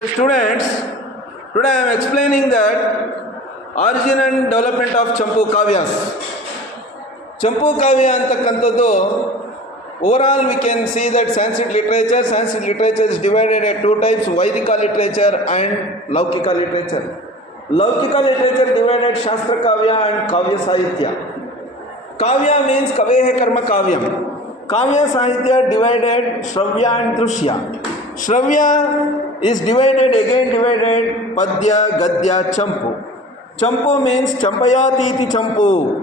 Students, today I am explaining that origin and development of Champu Kavyas. Champu Kavya antakantadu, overall we can see that Sanskrit literature is divided at two types, Vaidika literature and Laukika literature. Laukika literature divided Shastra Kavya and Kavya Sahitya. Kavya means Kavehe Karma Kavyam. Kavya Sahitya divided Shravya and Drushya. Shravya is divided Padya, Gadya, Champu. Champu means Champayati iti Champu.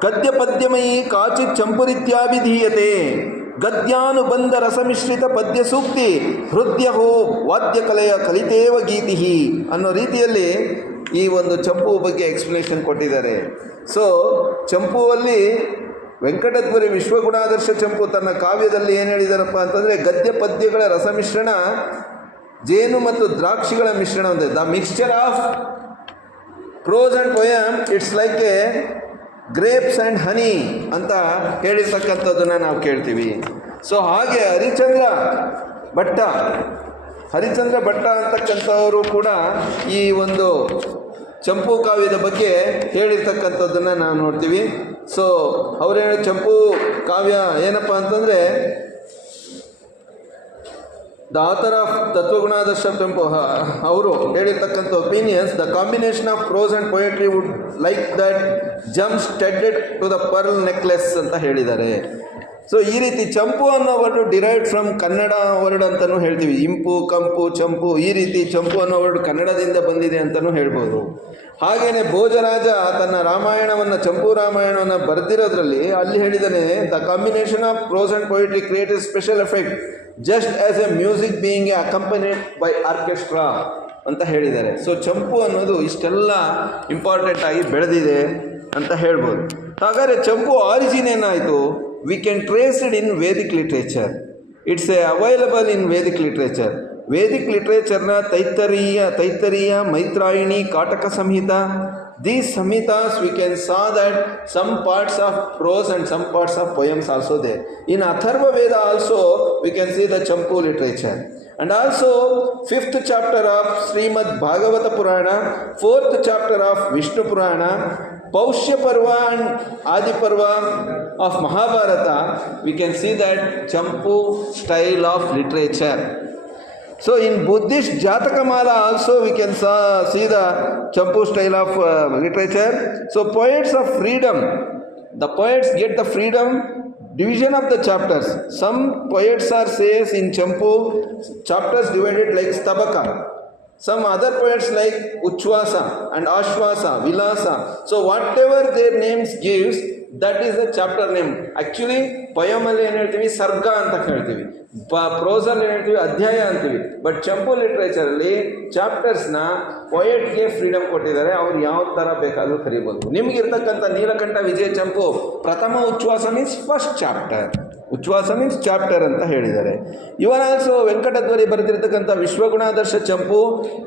Gadya Padyamayi Kachit Champurityabhidhiyate. Gadyanubandha Rasamishhrita Padya Sukti Hrudyaho Vadya Kalaya Kaliteva Gitihi ಅನ್ನೋ ರೀತಿಯಲ್ಲಿ ಈ ಒಂದು ಚಂಪು ಬಗ್ಗೆ explanation ಕೊಟ್ಟಿದ್ದಾರೆ. So ಚಂಪುವಲ್ಲಿ ವೆಂಕಟಧ್ವರಿ ವಿಶ್ವಗುಣಾದರ್ಶ ಚಂಪು ತನ್ನ ಕಾವ್ಯದಲ್ಲಿ ಏನು ಹೇಳಿದಾರಪ್ಪ ಅಂತಂದರೆ, ಗದ್ಯ ಪದ್ಯಗಳ ರಸಮಿಶ್ರಣ ಜೇನು ಮತ್ತು ದ್ರಾಕ್ಷಿಗಳ ಮಿಶ್ರಣ ಒಂದೇ. The mixture of prose and poem it's like a grapes and honey ಅಂತ ಹೇಳಿರ್ತಕ್ಕಂಥದ್ದನ್ನು ನಾವು ಕೇಳ್ತೀವಿ. ಸೊ ಹಾಗೆ ಹರಿಶ್ಚಂದ್ರ ಭಟ್ಟ ಅಂತಕ್ಕಂಥವರು ಕೂಡ ಈ ಒಂದು ಚಂಪು ಕಾವ್ಯದ ಬಗ್ಗೆ ಹೇಳಿರ್ತಕ್ಕಂಥದ್ದನ್ನು ನಾವು ನೋಡ್ತೀವಿ. ಸೊ ಅವ್ರು ಹೇಳೋ ಚಂಪು ಕಾವ್ಯ ಏನಪ್ಪ ಅಂತಂದರೆ, the author of Tattvagunadarsha Champu ಅವರು ಹೇಳಿರ್ತಕ್ಕಂಥ opinions, the combination of prose and poetry would like that gems ಟೆಡೆಡ್ ಟು ದ ಪರ್ಲ್ ನೆಕ್ಲೆಸ್ ಅಂತ ಹೇಳಿದ್ದಾರೆ. ಸೊ ಈ ರೀತಿ ಚಂಪು ಅನ್ನೋ word derived from Kannada word ಅಂತಲೂ ಹೇಳ್ತೀವಿ. ಇಂಪು, ಕಂಪು, ಚಂಪು, ಈ ರೀತಿ ಚಂಪು ಅನ್ನೋ ವರ್ಡ್ ಕನ್ನಡದಿಂದ ಬಂದಿದೆ ಅಂತಲೂ ಹೇಳ್ಬೋದು. ಹಾಗೆಯೇ ಭೋಜರಾಜ ತನ್ನ ರಾಮಾಯಣವನ್ನು, ಚಂಪು ರಾಮಾಯಣವನ್ನು ಬರೆದಿರೋದ್ರಲ್ಲಿ ಅಲ್ಲಿ ಹೇಳಿದ್ದಾನೆ, the combination of prose and poetry create a special effect just as a music being a accompanied by orchestra ಅಂತ ಹೇಳಿದ್ದಾರೆ. ಸೊ ಚಂಪು ಅನ್ನೋದು ಇಷ್ಟೆಲ್ಲ ಇಂಪಾರ್ಟೆಂಟ್ ಆಗಿ ಬೆಳೆದಿದೆ ಅಂತ ಹೇಳ್ಬೋದು. ಹಾಗಾದರೆ ಚಂಪು ಆರಿಜಿನ್ ಏನಾಯಿತು? We can trace it in Vedic literature. It's available in Vedic literature. Vedic literature Taittariya, Maitrayini, Kataka Samhita. These Samhitas we can saw that some parts of prose and some parts of poems also there. In Atharva Veda also we can see the Champu literature. And also 5th chapter of Srimad Bhagavata Purana, 4th chapter of Vishnu Purana, Paushya Parva and Adi Parva of Mahabharata, we can see that Champu style of literature. So in Buddhist Jatakamala also we can see the Champu style of literature. So poets of freedom, the poets get the freedom division of the chapters. Some poets are says in Champu chapters divided like Stabaka. Some other poets like Uchvasa and Ashvasa, Vilasa. So whatever their names gives, that is the chapter name. Actually poemally ಏನು ಹೇಳ್ತೀವಿ, ಸರ್ಗ ಅಂತ ಹೇಳ್ತೀವಿ. ಪ್ರೋಸಲ್ಲಿ ಏನು ಹೇಳ್ತೀವಿ, ಅಧ್ಯಾಯ ಅಂತೀವಿ. But Champu ಲಿಟ್ರೇಚರಲ್ಲಿ ಚಾಪ್ಟರ್ಸ್ನ ಪೊಯೆಟ್ಗೆ freedom ಕೊಟ್ಟಿದ್ದಾರೆ. ಅವ್ರು ಯಾವ ಥರ ಬೇಕಾದರೂ ಕರಿಬೋದು. ನಿಮಗಿರ್ತಕ್ಕಂಥ ನೀಲಕಂಠ ವಿಜಯ ಚಂಪು ಪ್ರಥಮ ಉಚ್ಛ್ವಾಸ ಮೀನ್ಸ್ ಫಸ್ಟ್ ಚಾಪ್ಟರ್, ಉಚ್ಛ್ವಾಸ ಮೀನ್ಸ್ ಚಾಪ್ಟರ್ ಅಂತ ಹೇಳಿದ್ದಾರೆ. ಇವನ್ ಆಲ್ಸೋ ವೆಂಕಟಧ್ವರಿ ಬರೆದಿರ್ತಕ್ಕಂಥ Vishvagunadarsha Champu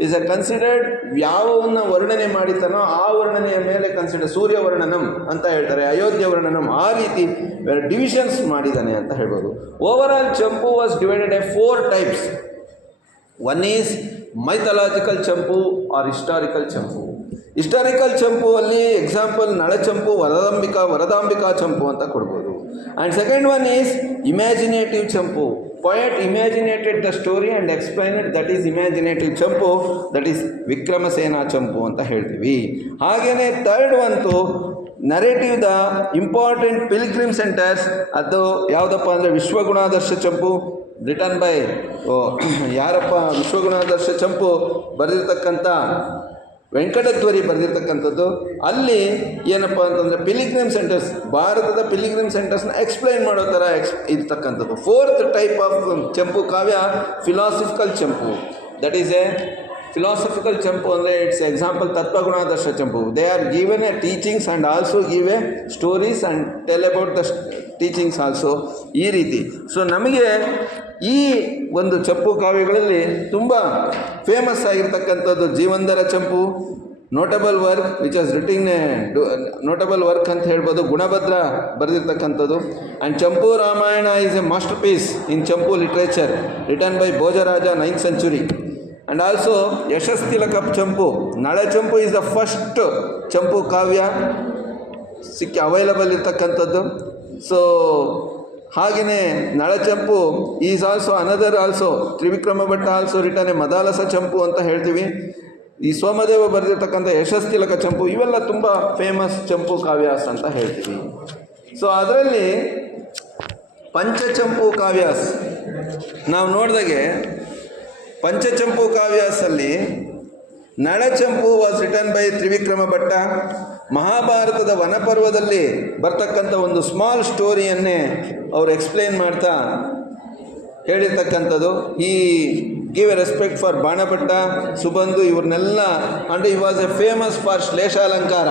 is a considered, ಯಾವನ್ನ ವರ್ಣನೆ ಮಾಡಿತಾನೋ ಆ ವರ್ಣನೆಯ ಮೇಲೆ ಕನ್ಸಿಡರ್, ಸೂರ್ಯ ವರ್ಣನಂ ಅಂತ ಹೇಳ್ತಾರೆ, ಅಯೋಧ್ಯ ವರ್ಣನಂ, ಆ ರೀತಿ ಡಿವಿಷನ್ಸ್ ಮಾಡಿದ್ದಾನೆ ಅಂತ ಹೇಳ್ಬೋದು. ಓವರ್ ಆಲ್ ಚಂಪು was divided a 4 types. One is mythological champu or historical champu. Historical champu ಅಲ್ಲಿ ಎಕ್ಸಾಂಪಲ್ ನಳಚಂಪು, ವರದಾಂಬಿಕಾ ಚಂಪು ಅಂತ ಕೊಡ್ಬೋದು. And second one is imaginative champu. Poet imaginated the story and explained it, that is imaginative champu, that is ವಿಕ್ರಮಸೇನ ಚಂಪು ಅಂತ ಹೇಳ್ತೀವಿ. ಹಾಗೆಯೇ third ಒಂದು narrative, the important pilgrim centres, ಅದು ಯಾವುದಪ್ಪ ಅಂದರೆ ವಿಶ್ವಗುಣಾದರ್ಶ ಚಂಪು, ರಿಟರ್ನ್ ಬೈ ಯಾರಪ್ಪ, ವಿಶ್ವಗುಣಾದರ್ಶ ಚಂಪು ಬರೆದಿರ್ತಕ್ಕಂಥ ವೆಂಕಟಧ್ವರಿ ಬರೆದಿರ್ತಕ್ಕಂಥದ್ದು. ಅಲ್ಲಿ ಏನಪ್ಪ ಅಂತಂದರೆ ಪಿಲಿಗ್ರಿಮ್ ಸೆಂಟರ್ಸ್, ಭಾರತದ ಪಿಲಿಗ್ರಿಮ್ ಸೆಂಟರ್ಸ್ನ ಎಕ್ಸ್ಪ್ಲೈನ್ ಮಾಡೋ ಥರ ಇರ್ತಕ್ಕಂಥದ್ದು. 4th type ಆಫ್ ಚಂಪು ಕಾವ್ಯ ಫಿಲಾಸಫಿಕಲ್ ಚಂಪು. ದಟ್ ಈಸ್ ಎ ಫಿಲಾಸಫಿಕಲ್ ಚಂಪು ಅಂದರೆ it's example Tattvagunadarsha Champu. They are given a teachings and also give a stories and tell about the teachings also, ಈ ರೀತಿ. ಸೊ ನಮಗೆ ಈ ಒಂದು ಚಂಪು ಕಾವ್ಯಗಳಲ್ಲಿ ತುಂಬ ಫೇಮಸ್ ಆಗಿರ್ತಕ್ಕಂಥದ್ದು Jivandhara Champu, notable work which as written notable work ಅಂತ ಹೇಳ್ಬೋದು, ಗುಣಭದ್ರ ಬರೆದಿರ್ತಕ್ಕಂಥದ್ದು. And Champu Ramayana is a masterpiece in ಚಂಪು literature written by Bhojaraja 9th century. And also Yashastilaka Champu, Nalachampu is the first ಚಂಪು ಕಾವ್ಯ ಅವೈಲಬಲ್ ಇರ್ತಕ್ಕಂಥದ್ದು. ಸೊ ಹಾಗೆಯೇ Nalachampu is also another also Trivikrama Bhatta also return a Madalasa Champu ಅಂತ ಹೇಳ್ತೀವಿ. ಈ ಸೋಮದೇವ ಬರೆದಿರ್ತಕ್ಕಂಥ ಯಶಸ್ತಿಲಕ ಚಂಪು ಇವೆಲ್ಲ ತುಂಬ ಫೇಮಸ್ ಚಂಪು ಕಾವ್ಯಾಸ್ ಅಂತ ಹೇಳ್ತೀವಿ. ಸೊ ಅದರಲ್ಲಿ ಪಂಚಚಂಪು ಕಾವ್ಯಾಸ್ ನಾವು ನೋಡಿದಾಗೆ ಪಂಚಚಂಪು ಕಾವ್ಯಾಸಲ್ಲಿ Nalachampu was return by Trivikrama Bhatta. ಮಹಾಭಾರತದ ವನಪರ್ವದಲ್ಲಿ ಬರ್ತಕ್ಕಂಥ ಒಂದು ಸ್ಮಾಲ್ ಸ್ಟೋರಿಯನ್ನೇ ಅವರು ಎಕ್ಸ್ಪ್ಲೇನ್ ಮಾಡ್ತಾ ಹೇಳಿರ್ತಕ್ಕಂಥದ್ದು. ಈ give a respect for Banabhatta, Subandhu ಇವ್ರನ್ನೆಲ್ಲ. ಆ್ಯಂಡ್ ಈ ವಾಸ್ ಎ ಫೇಮಸ್ ಫಾರ್ ಶ್ಲೇಷಾಲಂಕಾರ.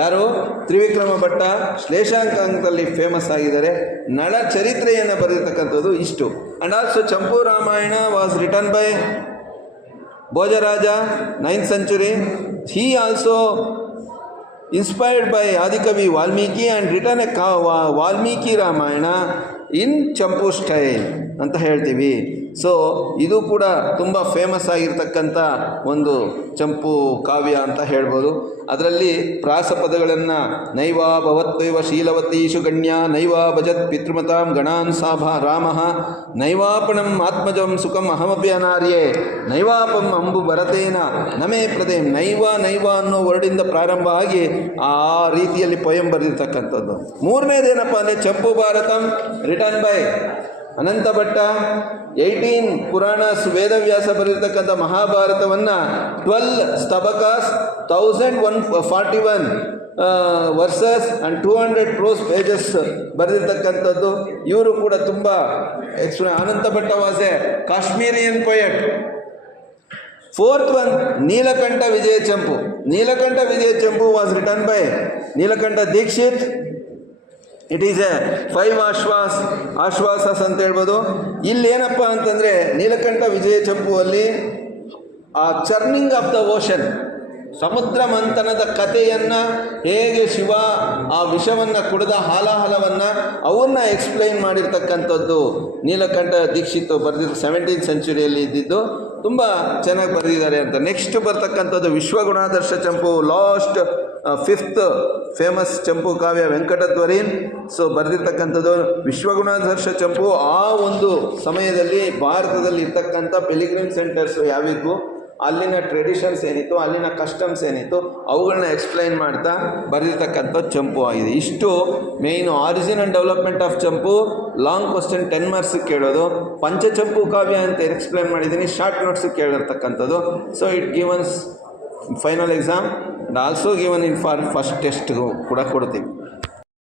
ಯಾರು? ತ್ರಿವಿಕ್ರಮ ಭಟ್ಟ ಶ್ಲೇಷಾಲಂಕಾರದಲ್ಲಿ ಫೇಮಸ್ ಆಗಿದ್ದಾರೆ. ನಳ ಚರಿತ್ರೆಯನ್ನು ಬರೆದಿರ್ತಕ್ಕಂಥದ್ದು ಇಷ್ಟು. And also Champu Ramayana was return by Bhojaraja 9th century. He also inspired by Adikavi Valmiki and written a Valmiki Ramayana in ಚಂಪು ಸ್ಟೈಲ್ ಅಂತ ಹೇಳ್ತೀವಿ. ಸೊ ಇದು ಕೂಡ ತುಂಬ ಫೇಮಸ್ ಆಗಿರ್ತಕ್ಕಂಥ ಒಂದು ಚಂಪು ಕಾವ್ಯ ಅಂತ ಹೇಳ್ಬೋದು. ಅದರಲ್ಲಿ ಪ್ರಾಸ ಪದಗಳನ್ನು ನೈವಾ ಭವತ್ವೈವ ಶೀಲವತೀಷು ಗಣ್ಯ ನೈವಾ ಭಜತ್ ಪಿತೃಮತಾಂ ಗಣಾನ್ ಸಾಭ ರಾಮ ನೈವಾಪಣಂ ಆತ್ಮಜಂ ಸುಖಂ ಅಹಮಪಿ ಅನಾರ್ಯೆ ನೈವಾಪಂ ಅಂಬು ಭರತೇನ ನಮೇ ಪ್ರದೇಂ. ನೈವ ಅನ್ನೋ ವರ್ಡಿಂದ ಪ್ರಾರಂಭ ಆಗಿ ಆ ರೀತಿಯಲ್ಲಿ ಪೊಯಂ ಬರೆದಿರ್ತಕ್ಕಂಥದ್ದು. ಮೂರನೇದೇನಪ್ಪ ಅಂದರೆ ಚಂಪು ಭಾರತಂ ರಿಟರ್ನ್ ಬೈ ಅನಂತ ಭಟ್ಟ. 18 ಪುರಾಣಸ್ ವೇದವ್ಯಾಸ ಬರೆದಿರ್ತಕ್ಕಂಥ ಮಹಾಭಾರತವನ್ನು 12 ಸ್ತಬಕಾಸ್ 1141 ವರ್ಸಸ್ ಆ್ಯಂಡ್ 200 prose pages ಬರೆದಿರ್ತಕ್ಕಂಥದ್ದು. ಇವರು ಕೂಡ ತುಂಬ Ananta Bhatta was a Kashmirian poet. 4th one Nilakantha Vijaya Champu. Nilakantha Vijaya Champu was return by Nilakantha Dikshit. It is a 5 ಆಶ್ವಾಸಸ್ ಅಂತ ಹೇಳ್ಬೋದು. ಇಲ್ಲೇನಪ್ಪ ಅಂತಂದರೆ ನೀಲಕಂಠ ವಿಜಯ ಚಂಪುವಲ್ಲಿ ಆ ಚರ್ನಿಂಗ್ ಆಫ್ ದ ಓಷನ್, ಸಮುದ್ರ ಮಂಥನದ ಕಥೆಯನ್ನು ಹೇಗೆ ಶಿವ ಆ ವಿಷವನ್ನು ಕುಡಿದ ಹಾಲಾಹಲವನ್ನು ಅವನ್ನ ಎಕ್ಸ್ಪ್ಲೈನ್ ಮಾಡಿರ್ತಕ್ಕಂಥದ್ದು ನೀಲಕಂಠ ದೀಕ್ಷಿತ್ ಬರೆದಿದ್ದು 17th centuryಯಲ್ಲಿ ಇದ್ದಿದ್ದು. ತುಂಬ ಚೆನ್ನಾಗಿ ಬರೆದಿದ್ದಾರೆ ಅಂತ. ನೆಕ್ಸ್ಟ್ ಬರ್ತಕ್ಕಂಥದ್ದು ವಿಶ್ವಗುಣಾದರ್ಶ ಚಂಪು, ಲಾಸ್ಟ್ 5th ಫೇಮಸ್ ಚಂಪು ಕಾವ್ಯ ವೆಂಕಟಧ್ವರೀನ್. ಸೊ ಬರೆದಿರ್ತಕ್ಕಂಥದ್ದು ವಿಶ್ವಗುಣಾದರ್ಶ ಚಂಪು. ಆ ಒಂದು ಸಮಯದಲ್ಲಿ ಭಾರತದಲ್ಲಿ ಇರ್ತಕ್ಕಂಥ ಪಿಲಿಗ್ರಿಮ್ ಸೆಂಟರ್ಸ್ ಯಾವಿದ್ವು, ಅಲ್ಲಿನ ಟ್ರೆಡಿಷನ್ಸ್ ಏನಿತ್ತು, ಅಲ್ಲಿನ ಕಸ್ಟಮ್ಸ್ ಏನಿತ್ತು, ಅವುಗಳನ್ನ ಎಕ್ಸ್ಪ್ಲೈನ್ ಮಾಡ್ತಾ ಬರೆದಿರ್ತಕ್ಕಂಥ ಚಂಪು ಆಗಿದೆ. ಇಷ್ಟು main origin and development of ಚಂಪು. ಲಾಂಗ್ ಕ್ವಶನ್ 10 marks ಕೇಳೋದು. ಪಂಚಚಂಪು ಕಾವ್ಯ ಅಂತ ಎಕ್ಸ್ಪ್ಲೈನ್ ಮಾಡಿದ್ದೀನಿ, ಶಾರ್ಟ್ ನೋಟ್ಸ್ ಕೇಳಿರ್ತಕ್ಕಂಥದ್ದು. So it given final exam and also given in for first ಟೆಸ್ಟ್ಗೂ ಕೂಡ ಕೊಡ್ತೀವಿ.